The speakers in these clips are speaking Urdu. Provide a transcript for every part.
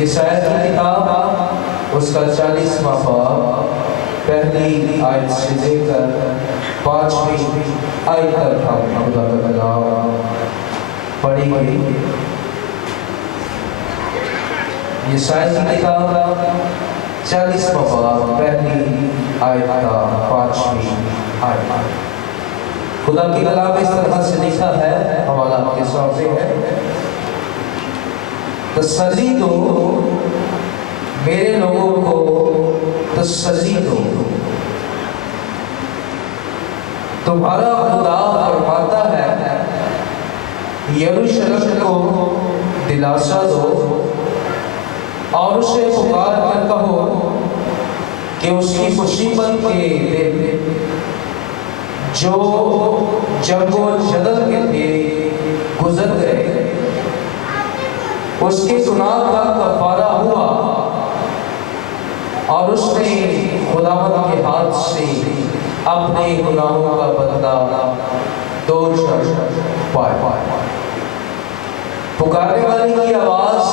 یسایا کی کتاب اس کا 40واں باب پہلی آیت سے لے کر 5ویں آیت تک ہم خدا کا کلام پڑھیں گے۔ یسایا کی کتاب 40واں باب پہلی آیت کا 5ویں آیت۔ خدا کی کلام اس طرح سے لکھا ہے، حوالہ آپ کے سامنے ہے۔ تسلی دو میرے لوگوں کو، تسلی دو، تمہارا خدا فرماتا ہے یروشلم کو دلاسا دو اور اسے پکار کر کہو کہ اس کی مصیبت کے دن جو جنگ و جدل کے تھے گزر گئے، اس کے گناہ کا کفارہ ہوا اور اس نے خداوند کے ہاتھ سے اپنے گناہوں کا بدلہ دوش پایا۔ پکارنے والی کی آواز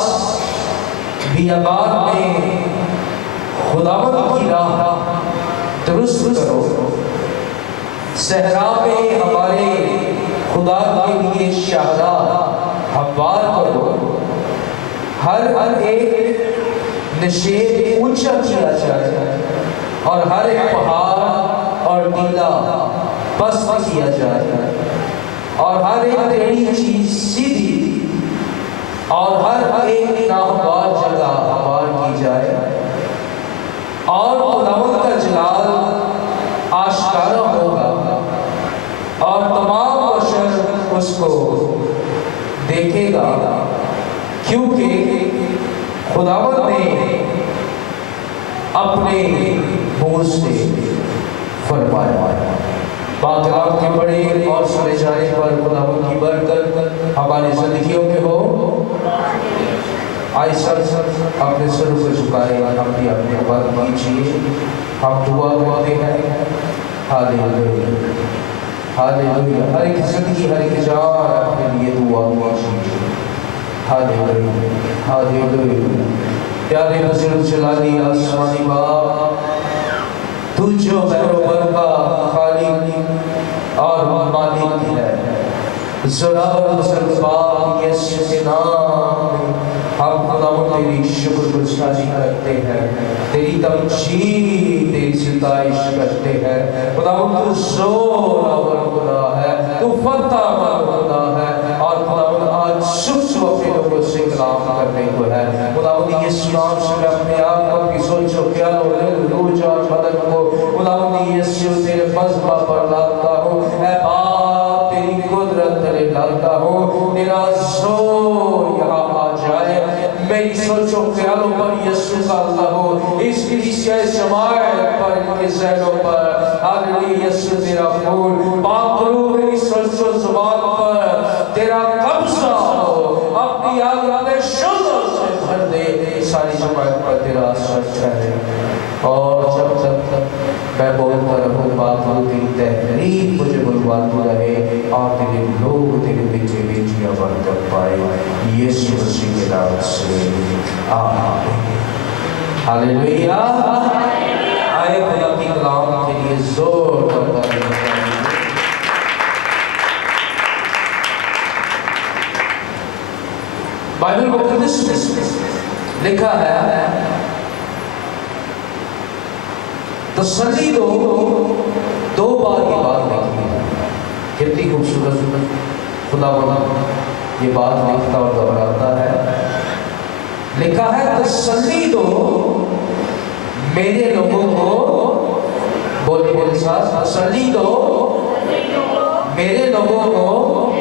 بیابان میں خداوند کی راہ درست کرو، صحرا میں ہمارے خدا کے لیے شاہراہ ہموار کرو، ہر ایک نشیب اونچا کیا جائے اور ہر ایک پہاڑ اور ٹیلا پست کیا جائے اور ہر ایک ٹیڑھی چیز سیدھی اور ہر ایک ناہموار جگہ ہموار کی جائے، اور خداوند کا جلال آشکارا ہوگا اور تمام بشر اس کو دیکھے گا، کیونکہ خداوند نے اپنے منہ سے فرمایا۔ پاک کلام کے پڑھے اور سنے جانے پر خداوند کی برکت ہماری زندگیوں میں ہو۔ آئے سب اپنے سر کو جھکائے، ہم بھی اپنے بات کیجیے، ہم دعا کرتے ہیں۔ ہاللیلویا ہاللیلویا، ہر ایک زندگی ہر ایک جان اپنے لیے دعا کیجیے۔ ہاللیلویا ہاللیلویا۔ پیارے بزرگ جلالی آسمانی باپ، تو جو خیر و بر کا خالق اور مالک ہے، زراور بزرگ باپ یسوع کے نام میں ہم خداوند تیری شکر گزاری کرتے ہیں، تیری تمجید تیری ستائش کرتے ہیں۔ خداوند تو زور آور خدا ہے، تو فتح مند خدا ہے، اور خداوند آج صبح اپنے لوگوں سے کلام کرنے کو ہے۔ خداوند یسوع نام سے میں اپنے آپ کو اپنی سوچ و خیال و روج اور بدن کو خداوند یسوع تیرے مذبح پر لاتا ہوں۔ اے باپ تیری قدرت تلے لاتا ہوں، تیرا زور یہاں آ جائے، میری سوچ و خیالوں پر یسوع کا اللہ ہو، اس کلیسیا جماعت پر، ان کے ذہنوں پر، ہاللیلویا، یسوع تیرا خون پاک کرو، میری سوچ و زبان پر تیرا قبضہ ہو، اپنی آگ میں شوق سے بھر دے، ساری جماعت پر تیرا اثر ٹھہرے، اور جب تک میں بولتا رہوں باپ تیری تحریک مجھے بلواتی رہے اور تیرے لوگ تیرے بیچے بیچیاں برکت پائے، یسوع مسیح کے نام سے آمین۔ ہاللیلویا۔ آئے خدا کی کلام کے لیے زور کرتا ہے۔ بائبل مقدس میں لکھا ہے تسلی دو، دو بار یہ بات لکھی ہے۔ کتنی خوبصورت خداوند یہ بات لکھتا اور دہراتا ہے۔ لکھا ہے تسلی دو میرے لوگوں کو، بولے میرے ساتھ، تسلی دو میرے لوگوں کو،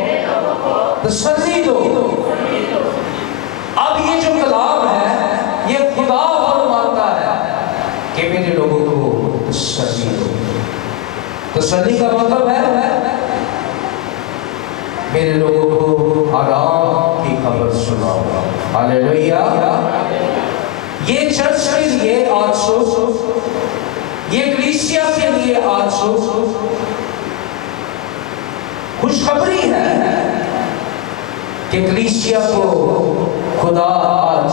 تسلی دو۔ اب یہ جو کلام ہے یہ خدا فرماتا ہے کہ میرے لوگوں کو تسلی دو۔ تسلی کا مطلب ہے میرے لوگوں کو آرام کی خبر سناؤ۔ ہاللیلویا۔ یہ چرچ کے لیے آج صبح، یہ کلیسیا کے لیے آج صبح خوشخبری ہے کہ کلیسیا کو خدا آج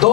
2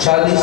40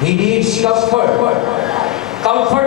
He needs comfort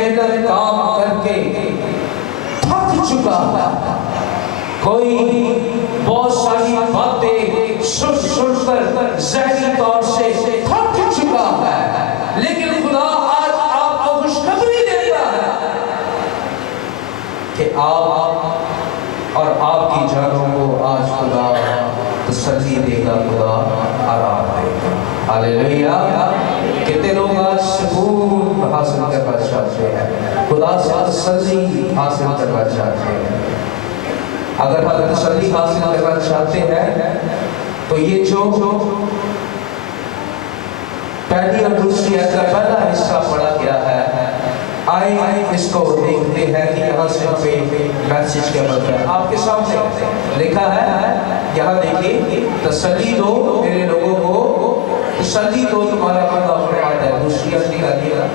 محنت کام کر کے تھک چکا ہے، کوئی بہت ساری باتیں سن سن کر ذہنی طور سے تھک چکا ہے، لیکن خدا آج آپ کو خوشخبری دیتا ہے کہ آپ اور آپ کی جانوں کو آج خدا تسلی دے گا، خدا آرام دے گا۔ ہاللیلویہ۔ کتنے لوگ آج سکون حاصل کرنا چاہتے ہیں، خدا سے تسلی حاصل کرنا چاہتے ہیں؟ اگر ہم تسلی حاصل کرنا چاہتے ہیں تو یہ جو پہلی اور دوسری آیت کا پہلا حصہ پڑھا گیا ہے، آئے اس کو دیکھتے ہیں کہ یہاں سے ہمیں میسج کیا ملتا ہے۔ آپ کے سامنے لکھا ہے، یہاں دیکھیں، تسلی دو میرے لوگوں کو، تسلی دو تمہارا خدا فرماتا ہے۔ دوسری آیت نکال دیا،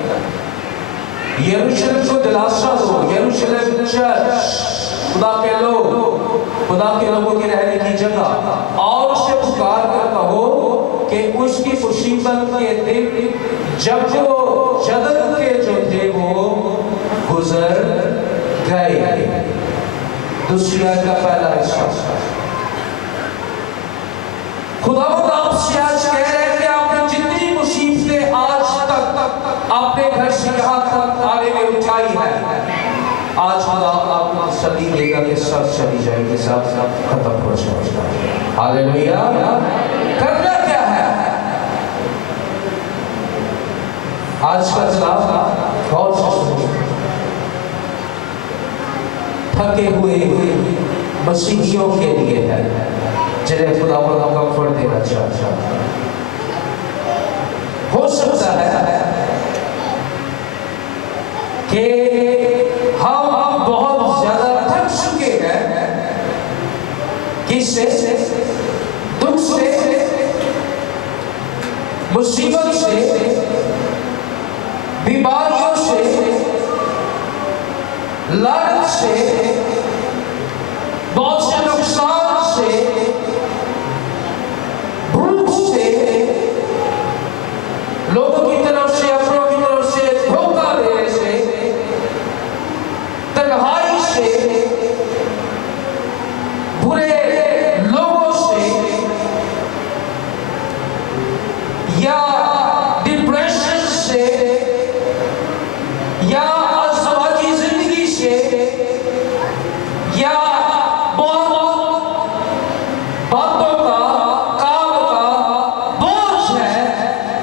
یروشلم کو دلاسا دو، یروشلم چرچ، خدا کے لوگ، خدا کے لوگوں کے رہنے کی جگہ، اور اسے پکار کر کہو کہ اس کی مصیبت کے دن جب وہ جدت کے جو تھے وہ گزر گئے۔ دوسری آیت کا پہلا حصہ، خداوند آپ سے آج کہہ رہے ہیں کہ آپ نے جتنی مصیبتیں آج تک اپنے گھر سے یہاں تک آنے میں اٹھائی ہے، آج خدا آپ کو تسلی دے گا کہ سب چلی جائے گی، سب ختم ہو جائے گا۔ ہاللیلویہ۔ کرنا کیا ہے آج کا کلام؟ غور سے سنو، تھکے ہوئے مسیحیوں کے لیے ہے جنہیں خدا کا کمفرٹ دینا چاہتا ہے۔ ہو سکتا ہے کہ ہم بہت زیادہ تھک چکے ہیں، کس سے؟ دکھ سے، مصیبت سے، بیماریوں سے، لعنت سے، بہت سے نقصان سے، بھوک سے، لوگوں کی طرف سے، اپنوں کی طرف سے دھوکہ دینے سے، تنہائی سے، برے لوگوں سے، یا ڈپریشن سے، یا ازدواجی زندگی سے، یا بہت باتوں کا، کام کا بوجھ ہے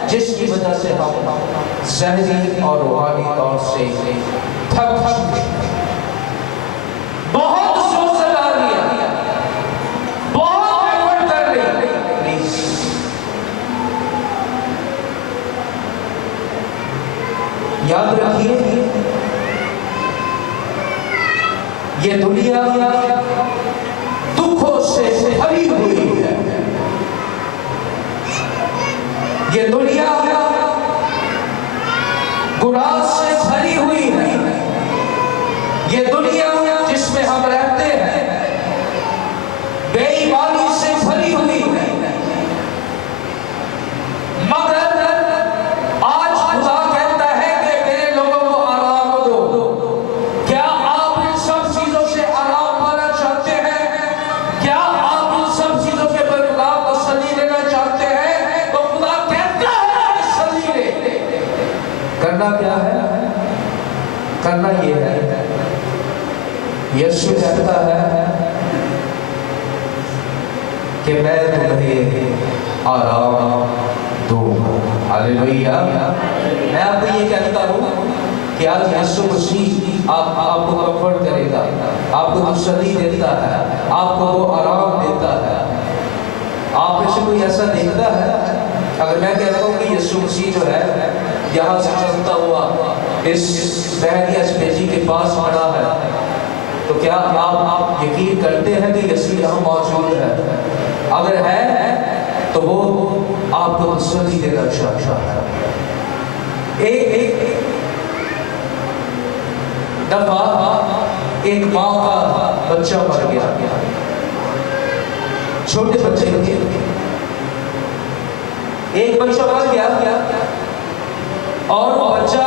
جس کی وجہ سے ہم ذہنی اور روحانی طور سے تھک چکے ہیں۔ بہت سوچ لگا لیا، بہت ایفرٹ کر لی، پلیز یاد رکھیے یہ دنیا دکھوں سے بھری ہوئی ہے، یہ دنیا گناہ سے بھری ہوئی ہے، یہ دنیا جس میں ہم رہتے ہیں بے ایمانی سے بھری ہوئی ہے، مگر آج خدا کہتا ہے کہ میرے لوگوں کو آرام دو۔ کیا آپ ان سب چیزوں سے آرام پانا چاہتے ہیں؟ کیا آپ ان سب چیزوں کے برخلاف تسلی لینا چاہتے ہیں؟ تو خدا کہتا ہے تسلی لے۔ کرنا کیا ہے؟ کرنا یہ ہے، یسوع کہتا ہے کہ میں تمہیں آرام دوں گا۔ ہاللیلویہ۔ میں آپ کو یہ کہتا ہوں کہ آج یسوع مسیح آپ کو کمفرٹ کرے گا، آپ کو تسلی دیتا ہے، آپ کو وہ آرام دیتا ہے۔ آپ میں سے کوئی ایسا دیکھتا ہے؟ اگر میں کہتا ہوں کہ یسوع مسیح جو ہے یہاں سے چلتا ہوا اس بہن یا اس بیٹی کے پاس کھڑا ہے، تو کیا آپ یقین کرتے ہیں کہ یسوع یہاں موجود ہے؟ اگر ہے تو وہ آپ کو تسلی دینا چاہتا ہے۔ ایک دفعہ ایک ماں کا بچہ مر گیا، چھوٹے بچے کے ایک بچہ مر گیا، اور بچہ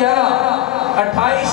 11:28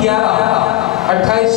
11:28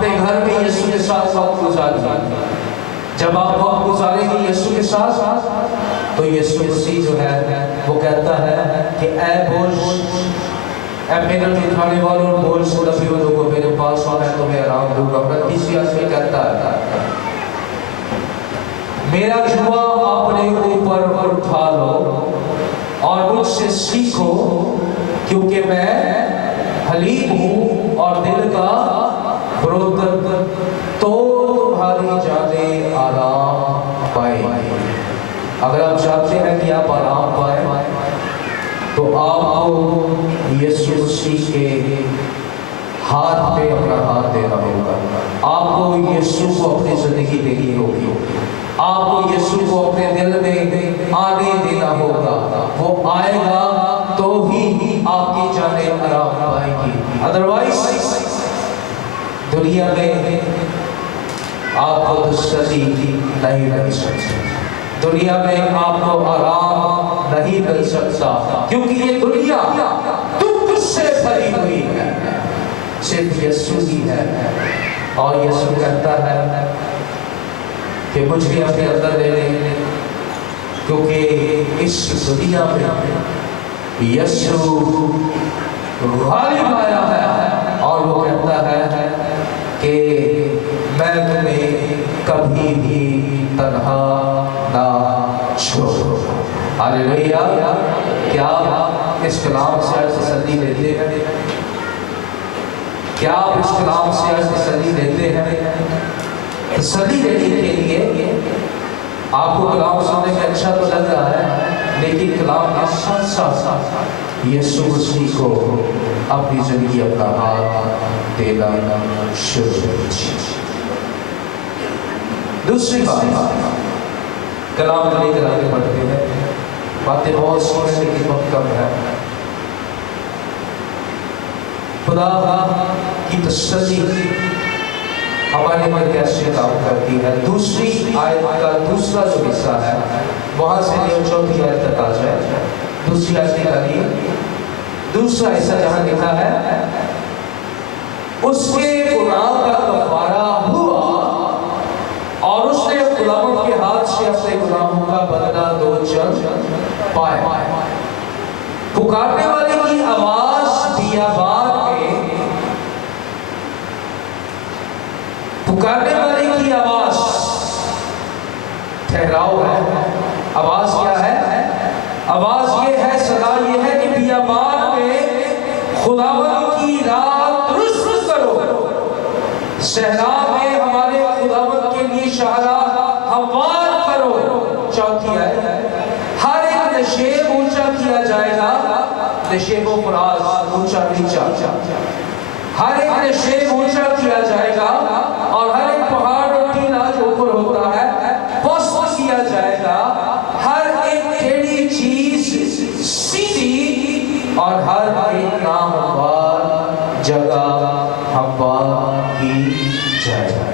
اپنے گھر میں یسوع کے ساتھ وقت گزاریں. جب آپ وقت گزاریں گے یسوع کے ساتھ تو یسوع مسیح جو ہے وہ کہتا ہے کہ اے بوجھ، اے میرے اٹھانے والوں اور بوجھ سے دبی ہوئے لوگوں میرے پاس آؤ، میں تمہیں آرام دوں گا. تیسری آیت میں کہتا ہے میرا جوا اپنے اوپر اٹھا لو اور مجھ سے سیکھو کیونکہ میں حلیم ہوں اور دل کا فروتن، تو تمہاری جانیں آرام پائیں. اگر آپ چاہتے ہیں کہ آپ آرام پائیں تو آپ کو یسوع مسیح کے ہاتھ پہ اپنا ہاتھ دینا ہوگا. آپ کو یسوع کو اپنی زندگی دینی ہوگی. آپ کو یسوع کو اپنے دل میں آنے دینا ہوگا. وہ آئے گا تو ہی آپ کی جانیں آرام پائیں گی. ادروائز دنیا میں آپ کو تسلی نہیں مل سکتی. دنیا میں آپ کو آرام نہیں مل سکتا کیونکہ یہ دنیا دکھ سے بھری ہوئی ہے. صرف یسوع ہی ہے. اور یسوع کہتا ہے کہ مجھے اپنے اندر لے لیں کیونکہ اس دنیا میں یسوع غالب آیا ہے اور وہ کہتا ہے کہ میں تمہیں کبھی بھی تنہا نہ چھوڑوں گا. ہاللیلویا. کیا آپ اس کلام سے آج تسلی لیتے ہیں؟ کیا آپ اس کلام سے آج تسلی لیتے ہیں؟ تسلی لینے کے لیے آپ کو کلام سننے میں اچھا تو لگ رہا ہے، لیکن کلام کے ساتھ ساتھ یسوع مسیح کو اپنی زندگی اپنا ہاتھ دینا شروع کیجیے. دوسری بات کلام کو لے کر آگے بڑھتے ہیں. باتیں بہت سوچ لیکن وقت کم ہے. خدا کی تسلی ہمارے پر کیسے کام کرتی ہے. دوسری آیت کا دوسرا جو حصہ ہے وہاں سے لے چوتھی آیت تک آ جائے. دوسری آیت کا دوسرا حصہ جہاں لکھا ہے اس کے گناہ کا کفارہ ہوا اور اس نے غلاموں کے ہاتھ سے اپنے گناہوں کا بدلہ دو چند پائے. پکارنے والے کی آواز بیابان میں، پکارنے والے کی آواز ٹھہراؤ ہے. آواز کیا ہے؟ آواز یہ ہے، صدا یہ ہے کہ بیابان میں خداوند کی راہ درست کرو، صحرا میں ہمارے خداوند کے لیے شاہراہ ہموار کرو. چوتھی ہے ہر ایک نشیب اونچا کیا جائے گا، نشیب و فراز اونچا نیچا، ہر ایک نشیب اونچا کیا جائے گا اور ہر ایک پہاڑ اور ٹیلا جو اوپر ہوتا ہے پست کیا جائے گا. ہر ایک ٹیڑھی چیز سیدھی اور ہر ایک ناموار جگہ ہموار کی جائے گا.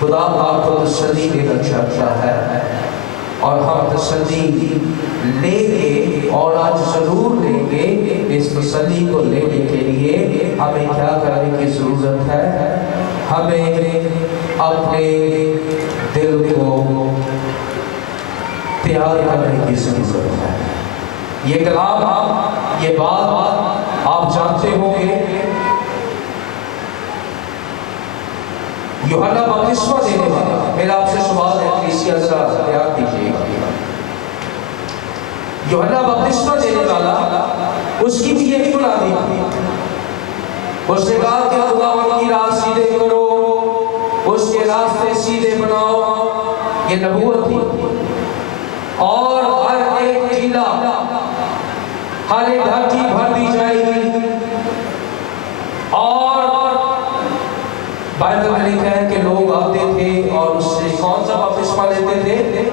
خدا آپ کو تسلی دینا چاہتا ہے اور ہم تسلی لے گے اور آج ضرور لیں گے. اس تسلی کو لینے کے لیے ہمیں کیا کرنے کی ضرورت ہے؟ ہمیں اپنے دل کو تیار کرنے کی ضرورت ہے. یہ کلام، یہ بات آپ جانتے ہوں گے. یوحنا بپتسمہ دینے والا، میرا آپ سے سوال ہے، کلیسیا ذرا دھیان دیجیے گا. یوحنا بپتسمہ دینے والا، اس کی بھی یہی بنیاد تھی. اس نے کہا کہ خداوند کی راہ سیدھے کرو، اس کے راستے سیدھے بناؤ. یہ نبوت تھی. اور ہر ایک ٹیلا، ہر ایک گھاٹی بھر دی جائے گی. اور بائبل میں لکھا ہے کہ لوگ آتے تھے اور اس سے کون سا بپتسمہ لیتے تھے؟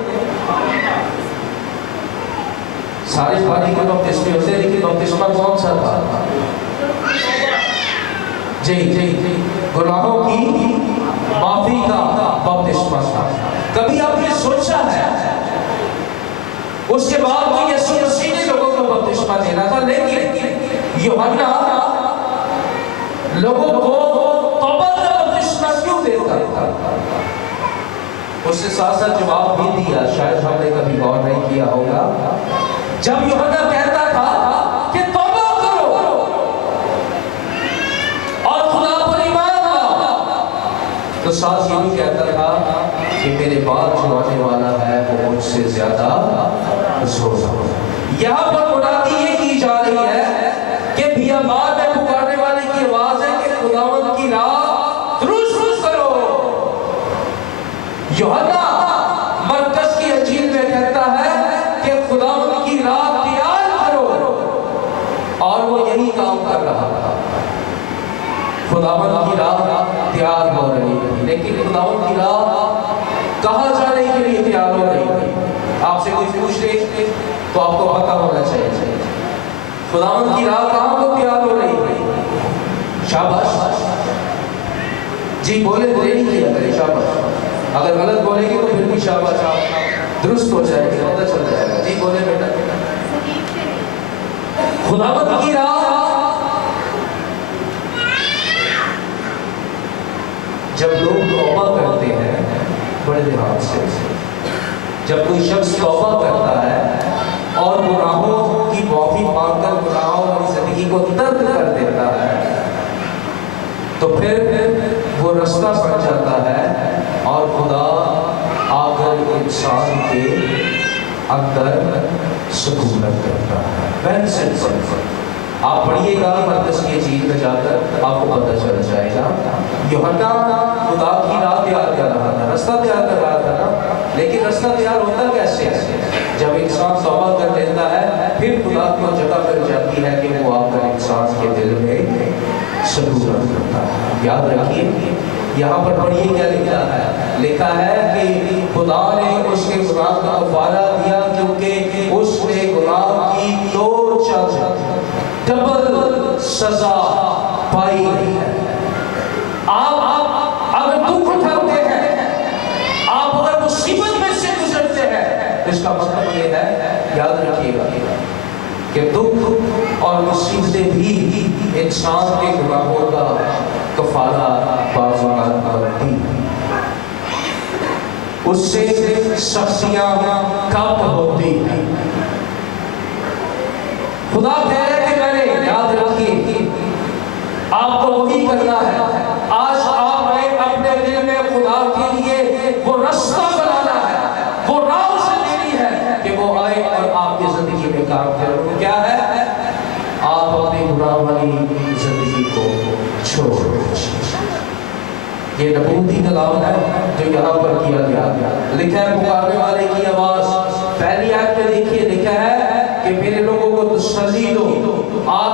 سارے پانی کے بپتسمے ہوتے، لیکن بپتسمہ کون سا تھا؟ جی گناہوں کی معافی کا بپتسمہ تھا. کبھی آپ نے سوچا ہے اس کے بعد بھی یسوع مسیح نے لوگوں کو بپتسمہ دینا تھا، لیکن یوحنا لوگوں کو اس نے ساتھ ساتھ جواب بھی دیا، شاید ہم نے کبھی غور نہیں کیا ہوگا۔ جب یوحنا کہتا تھا کہ توبہ کرو اور خدا پر ایمان لاؤ، تو ساتھ یہ بھی کہتا تھا کہ میرے بعد جو آنے والا ہے وہ مجھ سے زیادہ زور۔ یہاں پر منادی یہ کی جا رہی ہے کہ بیابان میں پکارنے والے کی آواز ہے کہ خداوند کی راہ درست کرو۔ یوحنا مرکز کی انجیل میں کہتا ہے کہ خداوند کی راہ تیار کرو، اور وہ یہی کام کر رہا تھا۔ خداوند کی راہ تیار ہو رہی تھی، لیکن خداوند کی راہ کہاں جانے کے لیے تیار ہو رہی تھی؟ آپ سے کوئی پوچھ لے تو آپ کو پتہ ہونا چاہیے خداوند کی راہ کہاں کو تیار ہو رہی ہے۔ شاباش جی بولے، دیر نہیں کیا کرے، شاباش۔ اگر غلط بولیں گے تو پھر بھی شاباش، آپ درست ہو جائے گا، پتہ چل جائے گا۔ جی بولے بیٹا۔ خداوند کی راہ جب لوگ توبہ کرتے ہیں بڑے دھیان سے، جب کوئی شخص توبہ کرتا ہے اور گناہوں کی معافی مانگ کر گناہوں والی زندگی کو ترک کر دیتا ہے، تو پھر وہ رستہ بن جاتا ہے اور خدا آ کر انسان کے اندر سکونت کرتا ہے۔ Very simple. آپ پڑھیے گا مرکز کی انجیل میں جا کر آپ کو پتہ چل جائے گا۔ یوحنا خدا کی راہ تیار کر رہا تھا، رستہ تیار کر رہا تھا نا، لیکن رستہ تیار ہوتا کیسے ہے؟ جب انسان توبہ کر لیتا ہے پھر خدا کو جگہ مل جاتی ہے کہ وہ آ کر انسان کے دل میں سکونت کرتا ہے۔ یاد رکھیے یہاں پر پڑھیے کیا لکھا ہے؟ لکھا ہے کہ خدا نے اس کے گناہ کا کفارہ دیا کیونکہ اس نے گناہ کی دو ڈبل سزا پائی ہے۔ آپ اگر دکھ اٹھاتے ہیں، آپ اگر مصیبت میں سے گزرتے ہیں، اس کا مطلب یہ ہے، یاد رکھیے گا کہ دکھ اور مصیبتیں بھی انسان کے گناہوں کا کفارہ بعض اوقات کرتی ہیں، اس سے سختیاں کم ہوتی ہیں۔ خدا کہہ رہے کہ میں نے، یاد رکھیے آپ کو وہی کرنا ہے۔ آج آپ نے اپنے دل میں خدا کے لیے وہ رستہ بنانا ہے، وہ راہ سے دینی ہے کہ وہ آئے اور آپ کی زندگی میں کام کرے۔ وہ کیا ہے؟ آپ اپنی گناہ والی زندگی کو چھوڑ۔ یہ نبوتی کلام ہے جو یہاں پر کیا گیا۔ لکھا ہے پکارنے والے کی آواز، پہلی آیت میں دیکھیے لکھا ہے کہ میرے لوگوں کو تسلی دو۔ آپ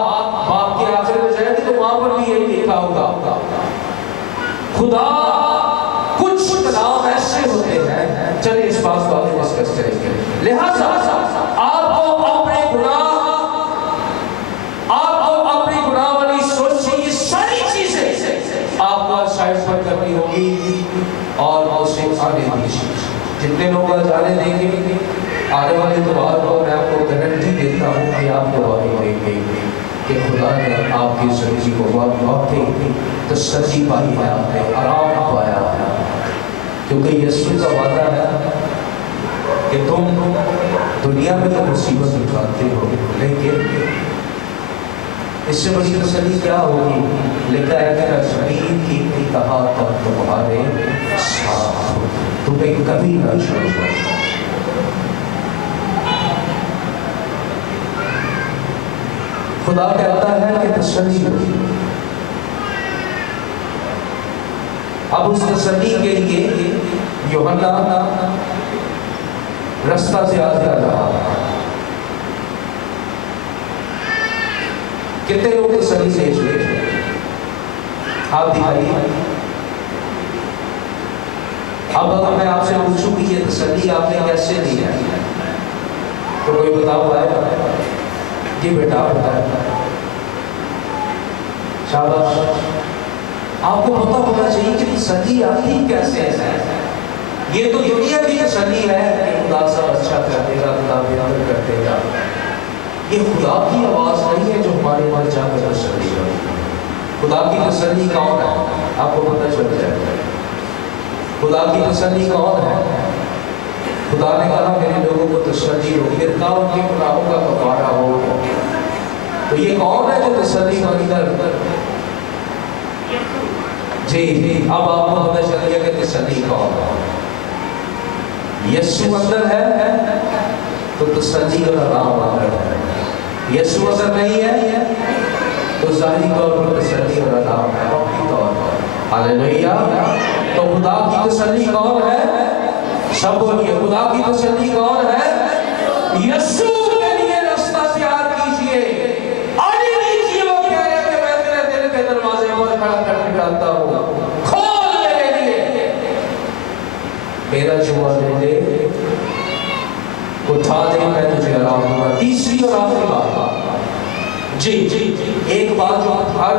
باپ کے آخر میں جائیں گے تو وہاں پر بھی یہی لکھا ہوگا۔ خدا کچھ کلام ایسے ہوتے ہیں، چلیے اس بات کو آگے ڈسکس کریں گے۔ لہٰذا آپ کو اپنے گناہ والی سوچ سے یہ ساری چیزیں آپ کو سائڈ پر کرنی ہوگی اور اسے آنے دیجیے۔ جتنے لوگ آنے دیں گے آنے والے اتوار کو میں آپ کو گارنٹی دیتا ہوں کہ آپ گواہی دیں گے کہ خدا نے آپ کی زندگی کو واقعی تسلی پائی ہے، آپ نے آرام پایا ہے، کیونکہ یسوع کا وعدہ ہے کہ تم دنیا میں تو مصیبت اٹھاتے ہو، لیکن اس سے بڑی تسلی کیا ہوگی؟ لکھا ہے کہ زمین کی انتہا تک تمہارے ساتھ ہو، تمہیں کبھی نہ چھوڑوں۔ خدا کہتا ہے کہ تسلی ہو۔ اب اس تسلی کے لیے یوحنا رستہ تیار کر رہا ہے۔ کتنے لوگ تسلی سے چھوڑے؟ آپ دکھائیے۔ اب اگر میں آپ سے پوچھوں کہ یہ تسلی آپ نے کیسے لی ہے تو کوئی بتاؤ ہے؟ جی بیٹا بتائے۔ شاباش۔ آپ کو پتہ ہونا چاہیے کہ تسلی آتی کیسے ہے۔ یہ تو دنیا کی تسلی ہے کہ خدا سب اچھا کر دے گا، خدا بہتر کر دے گا۔ یہ خدا کی آواز نہیں ہے جو ہمارے پاس جا کر تسلی کرتی ہے۔ خدا کی تسلی کون ہے؟ آپ کو پتہ چل جائے گا۔ خدا کی تسلی کون ہے؟ خدا نے کہا میرے لوگوں کو تسلی ہو، اتنا ان کے گناہوں کا کفارہ ہو گیا۔ تو یہ کون ہے جو تسلی مانگتا ہے؟ جی اب آپ کو پتہ چل گیا کہ تسلی کون ہے۔ یسوع اندر ہے تو تسلی اور آرام اندر ہے، یسوع اندر نہیں ہے تو ظاہری طور پر تسلی اور آرام ہے وقتی طور پر۔ ہاللیلویہ۔ تو خدا کی تسلی کون ہے؟ سب بولیے خدا کی تسلی کون ہے؟ یسوع کے لیے راستہ تیار کیجئے، آنے دیجئے۔ وہ کہہ رہے کہ میں تیرے دل کے دروازے پر کھڑا کر کے ڈالتا ہوں، کھول میرے لیے، میرا جوا لے لے، اٹھا دے، میں تجھے آرام دوں گا۔ تیسری اور آخری بات، جی ایک بات جو ہر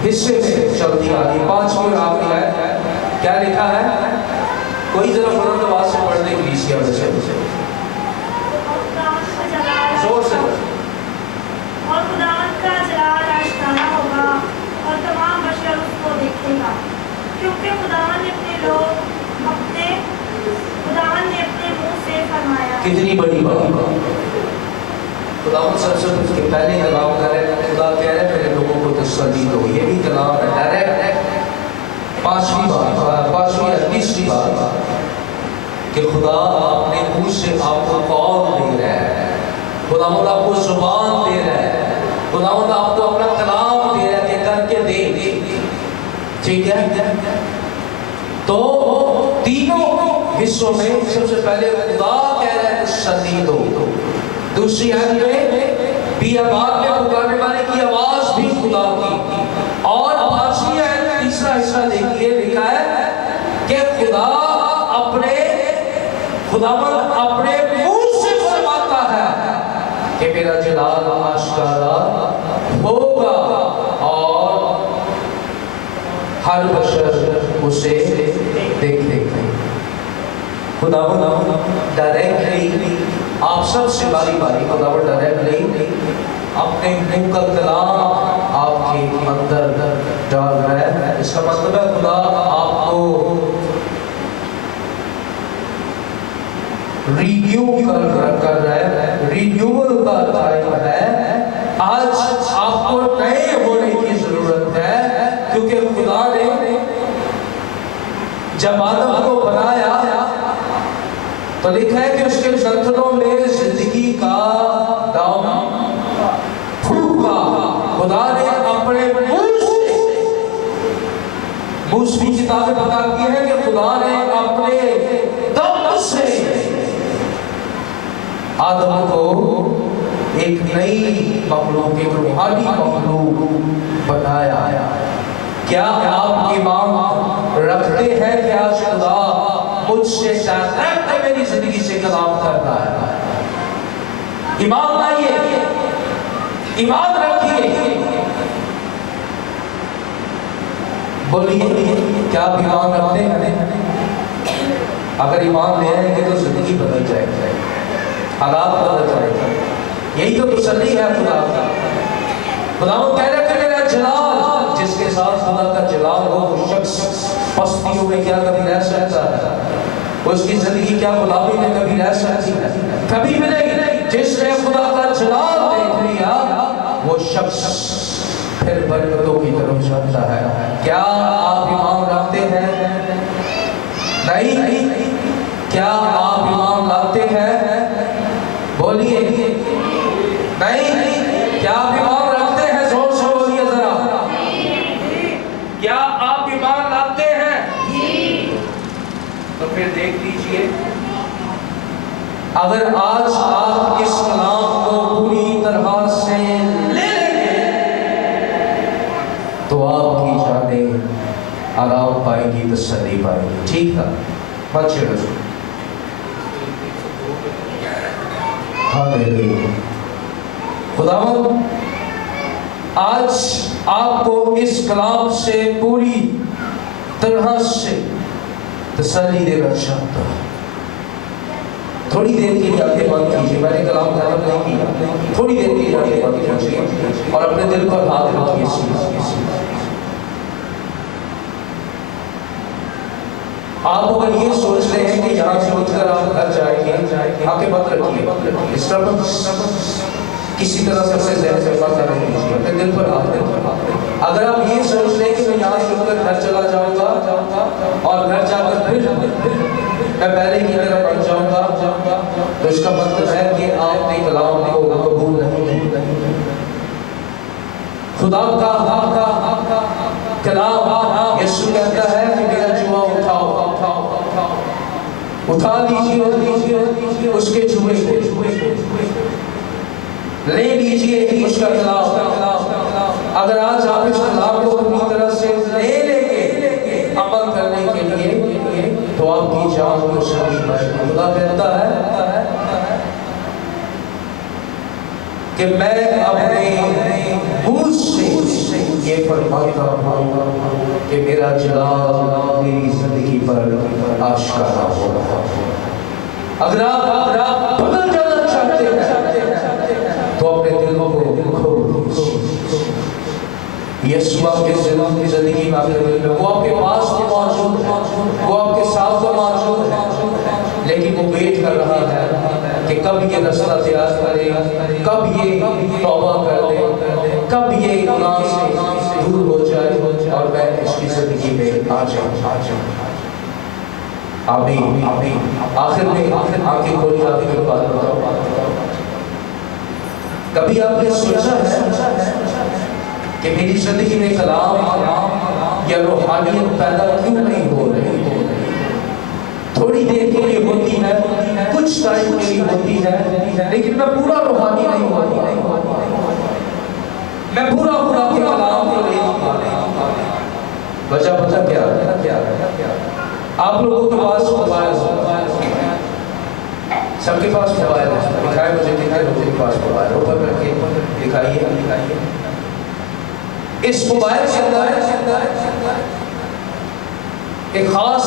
حصے میں چلتی آ رہی ہے، پانچویں اور آخری ہے، کیا لکھا ہے؟ کوئی ذرا بلند آواز سے پڑھ دے کلیسیا میں سے، زور سے۔ اور خداوند کا جلال آشکارا ہوگا اور تمام بشر اس کو دیکھے گا، کیونکہ خداوند نے اپنے منہ سے فرمایا۔ کتنی بڑی بات! خداوند سب سے کے پہلے کلام کر رہے ہیں، خدا کہہ رہے ہیں میرے لوگوں کو تسلی دو، یہ بھی کلام ہے ڈائریکٹ۔ پانچویں یا تیسری بات کہ خدا اپنے منہ سے آپ کو قول دے رہا ہے، خداوند آپ کو زبان دے رہا ہے، خداوند آپ کو اپنا کلام دے رہا ہے کہ کر کے دے، ٹھیک ہے؟ تو تینوں حصوں میں سب سے پہلے خدا کہہ رہا ہے تسلی دو، دوسری آیت میں بیابان میں پکارنے والے کی آواز بھی خدا کی، اور پانچویں آیت میں تیسرا حصہ دیکھیے لکھا ہے کہ خداوند اپنے منہ سے فرماتا ہے کہ میرا جلال آشکارا ہوگا اور ہر بشر اسے دیکھے گا۔ خداوند ڈائریکٹلی آپ سب سے باری باری خداوند ڈائریکٹلی اپنے منہ کا کلام آپ کے اندر ڈال رہا ہے۔ اس کا مطلب ہے خدا آپ کو ریڈیو کر رہا ہے، ریڈیول کا ٹائم ہے۔ آج آپ کو نئے ہونے کی ضرورت ہے، کیونکہ خدا نے جب آدم کو بنایا تو لکھا ہے کہ اس کے نتنوں میں زندگی کا دم پھونکا۔ خدا نے اپنے موسیقی کتابیں بتاتی ہیں کہ خدا نے اپنے دم سے آدم کو ایک نئی مخلوق، ایک روحانی مخلوق بنایا۔ کیا آپ ایمان رکھتے ہیں کہ آج خدا مجھ سے ڈائریکٹ میری زندگی سے کلام کرتا ہے؟ ایمان لائیے، ایمان رکھیے، بولیے کیا آپ ایمان رکھتے ہیں؟ اگر ایمان لے آئیں گے تو زندگی بدل جائے گی، حالات بدل جائے گا۔ یہی تو تسلی ہے خدا کا۔ خداوند کہہ رہا ہے کہ میرا جلال، جس کے ساتھ خدا کا جلال ہو وہ شخص پستیوں میں کیا کبھی رہ سکتا ہے؟ اس کی زندگی کیا غلامی میں کبھی رہ سکتی ہے؟ کبھی بھی نہیں۔ جس نے خدا کا جلال دیکھ لیا وہ شخص پھر برکتوں کی طرف جاتا ہے۔ کیا آپ ایمان رکھتے ہیں؟ نہیں؟ کیا آپ ایمان لاتے ہیں؟ بولیے نہیں؟ کیا آپ ایمان رکھتے ہیں؟ زور سے بولیے ذرا، کیا آپ ایمان لاتے ہیں؟ تو پھر دیکھ لیجئے، اگر آج آپ اس کلام کو پوری طرح سے لے لیں گے تو آپ کی جانیں آرام پائے گی، تسلی پائے گی۔ ٹھیک ہے، بچے رسول ہاللیلویہ۔ خداوند آج آپ کو اس کلام سے پوری طرح سے تسلی دینا چاہتا ہوں۔ تھوڑی دیر کے لیے آگے بات کیجیے، میں نے کلام ختم نہیں کیا، تھوڑی دیر کے لیے آگے بات کیجیے اور اپنے دل پر ہاتھ رکھیے۔ آپ اگر یہ سوچ رہے ہیں کہ یہاں سے اٹھ کر آپ گھر جائیں گے، آنکھیں بند رکھیے، ڈسٹربنس کسی طرح سے اپنے ذہن سے بات کرنے دیجیے، اپنے دل پر ہاتھ۔ اگر آپ یہ سوچ رہے ہیں کہ میں یہاں سے اٹھ کر گھر چلا جاؤں گا اور گھر جا کر پھر میں پہلے کی طرح بن جاؤں گا، تو اس کا مطلب ہے کہ آپ نے کلام کو قبول نہیں کیا۔ خدا کا کلام یسوع کہتا ہے کہ میرا جوا اٹھا لیجیے اس کے جوے کو، لے لیجیے اس کا کلام۔ اگر آج آپ اس کلام کو پوری طرح سے لے لیں گے عمل کرنے کے لیے، تو آپ کی جان کو سمجھ پائے۔ خدا کہتا ہے کہ میں اپنے منہ سے یہ فرماتا ہوں کہ میرا جلال میری زندگی پر آشکارا ہو رہا ہے۔ اگر آپ بدل جانا چاہتے ہیں تو اپنے دلوں کو کھول دیجیے۔ یسوع آپ کے دلوں کی زندگی میں وہ آپ کے پاس تو موجود ہے، وہ آپ کے ساتھ تو موجود ہے، لیکن وہ ویٹ کر رہا ہے کہ کب یہ رستہ تیار کرے، کب یہ توبہ کر دے، کب یہ گناہ سے دور ہو جائے اور میں اس کی زندگی میں آ جاؤں۔ آمین۔ آخر میں آنکھیں کھولی، آپ کی بات بتاؤ، کبھی آپ نے سوچا ہے کہ میری زندگی میں کلام یا روحانیت پیدا کیوں نہیں ہو رہی؟ تھوڑی دیر کے لیے ہوتی ہے، کچھ ٹائم کے لیے ہوتی ہے، لیکن میں پورا روحانی نہیں ہوتا، میں پورا کے کلام کو نہیں پاتا۔ وجہ پتہ کیا ہے؟ آپ لوگوں کے پاس موبائل ہے، سب کے پاس موبائل ہے، دکھائے مجھے کے پاس موبائل اوپر کر کے دکھائیے۔ اس موبائل کے اندر ایک خاص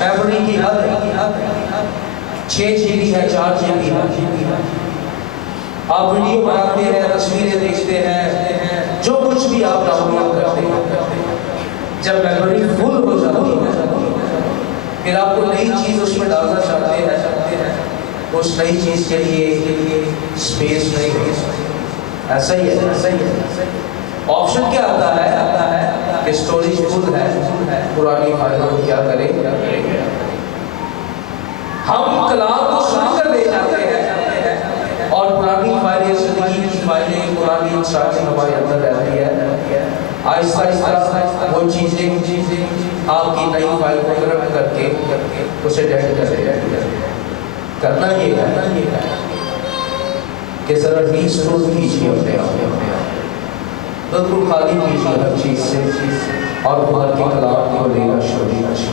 میموری کی حد ہے، 6 GB ہے، 4 GB ہے۔ آپ ویڈیو بناتے ہیں، تصویریں دیکھتے ہیں، جو کچھ بھی آپ ڈاؤن لوڈ کرتے ہیں، جب میموری فل ہو جاتی ہے پھر آپ کو نئی چیز اس میں ڈالنا چاہتے ہیں، اس نئی چیز کے لیے اسپیس نہیں ہے۔ ایسا ہی ہے، آپشن کیا آتا ہے کہ اسٹوریج فل ہے، پرانی فائلوں کو کیا کریں۔ ہم کلام کو سن کر لے جاتے ہیں اور پرانی فائلیں، زندگی کی فائلیں، پرانی انسانی ہمارے اندر رہتی ہے۔ آہستہ آہستہ وہ چیزیں آپ کی نئی فائل کو کرپٹ کر کے اسے ڈیلیٹ کر کرنا یہ ہے کہ ذرا ریسٹور کیجیے اپنے آپ، بالکل خالی کیجیے ہر چیز سے اور خدا کے کلام کو لینا شروع کیجیے،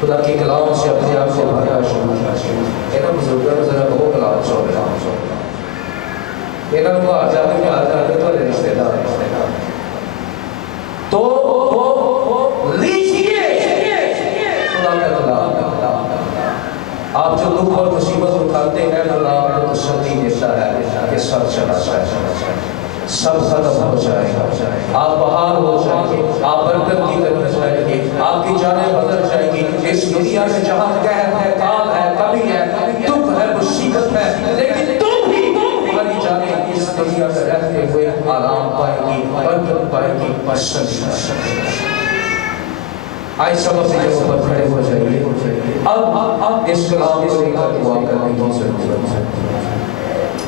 خدا کے کلام سے اپنے آپ کو بھرنا شروع کیجیے۔ اینا بزرگوں ذرا وہ کلام سو اینا کو آ جاتے ہیں، آج آتے تو رشتے دار تو لیجیے خدا کا کلام۔ آپ جو دکھ اور مصیبت اٹھاتے ہیں، خدا آپ کو تسلی دیتا ہے کہ سب چلا جائے، سب ختم ہو جائے گا، آپ بہار ہو جائیں گے، آپ برکت کی طرف جائیں گے، آپ کی جانیں بدل جائیں گی۔ اس دنیا میں جہاں قہر ہے، کال ہے، کمی ہے، دکھ ہے، مصیبت ہے، لیکن تم ہی تمہاری جانیں اس دنیا میں رہتے ہوئے آرام پائے گی، برکت پائے گی، آئے سب اپنے جگہ پر کھڑے ہو جائیے۔ اب اس کلام کو لے کر دعا کرنے کی ضرورت ہے۔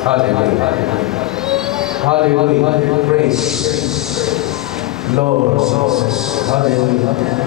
ہاللیلویا، ہاللیلویا، پریز لارڈ جیسس، ہاللیلویا۔